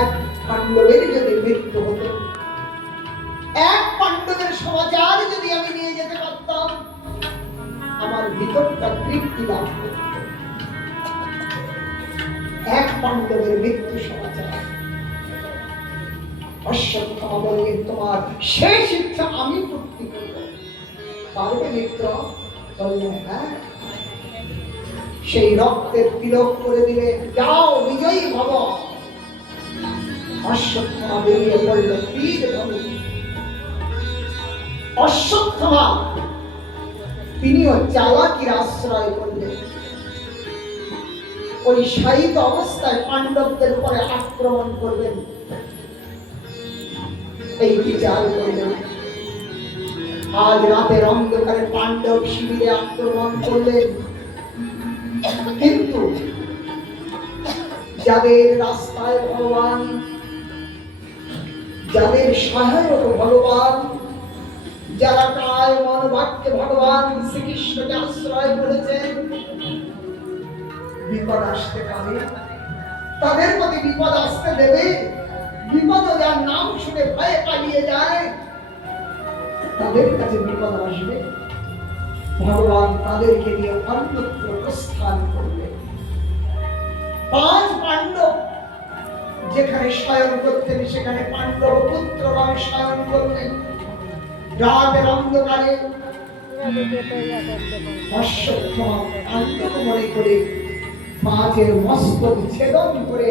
এক পাণ্ডবের যদি মৃত্যু হতো, এক পাণ্ডবের সমাচার যদি আমি নিয়ে যেতে পারতাম, আমার ভিতরটা তৃপ্তি লাভ করত। এক পাণ্ডবের মৃত্যু সমাচার। অশ্বত্থামা বললেন, তোমার শেষ ইচ্ছা আমি পূর্তি করব, পারবে মিত্র? বললেন, হ্যাঁ। সেই রক্তের তিলক করে দিলে, যাও বিজয়ী ভব। অশ্বত্থামা বেরিয়ে পড়ল তীর ধনুক। অশ্বত্থামা তিনিও চালাকির আশ্রয় করলেন। ওই শায়িত অবস্থায় পাণ্ডবদের উপরে আক্রমণ করবেন এই বিচার করলেন। আজ রাতের অন্ধকারে পাণ্ডব শিবিরে আক্রমণ করলেন, কিন্তু যাদের রাস্তায় ভগবান, যাদের সহায়ক ভগবান, যারা কায় মন বাক্যে ভগবান শ্রীকৃষ্ণকে আশ্রয় করেছেন, বিপদ আসতে পারে, তাদের প্রতি বিপদ আসতে দেবে? বিপদ যার নাম শুনে ভয়ে পালিয়ে যায়, তাদের কাছে বিপদ আসবে। ভগবান তাদেরকে নিয়ে অন্যত্র প্রস্থান করবে। 5 পাণ্ডব যেখানে শয়ন করতেন, সেখানে পাণ্ডব পুত্রগণ শয়ন করতেন। রাতের অন্ধকারে অশ্বত্থামা পাণ্ডব মনে করে 5 মস্তক ছেদন করে